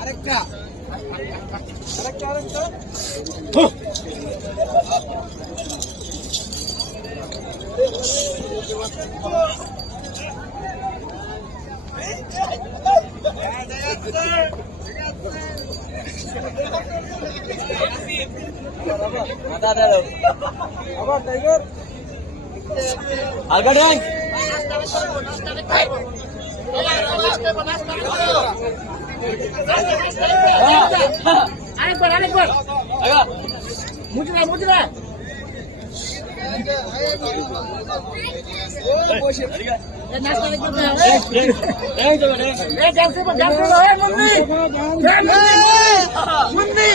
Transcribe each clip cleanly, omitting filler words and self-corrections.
আরেকটা আবার টাইগার আলগা ড্যাং আরেকবার আগা মুজরা নাস্তা দেখবে ড্যাং তো ড্যাং এই ডান্স মুন্নি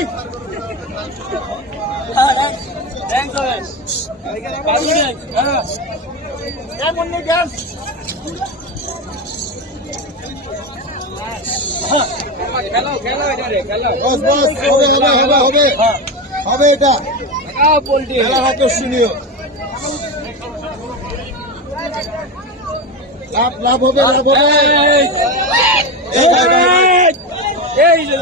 ড্যাং তো পাগল ড্যাং এই মুন্নি ডান্স খেলো এটা রে খেলো বস হবে এটা পোল্ট্রি খেলার আকর্ষণীয় লাভ হবে এই যে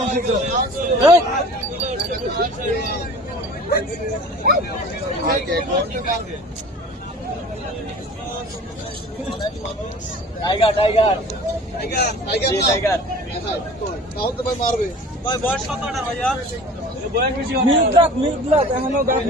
টাইগার টাইগার টাইগার তাহলে তো ভাই মারবে বয়স কতটা ভাইয়া বয়স বেশি মিল্ক এখনো গাছ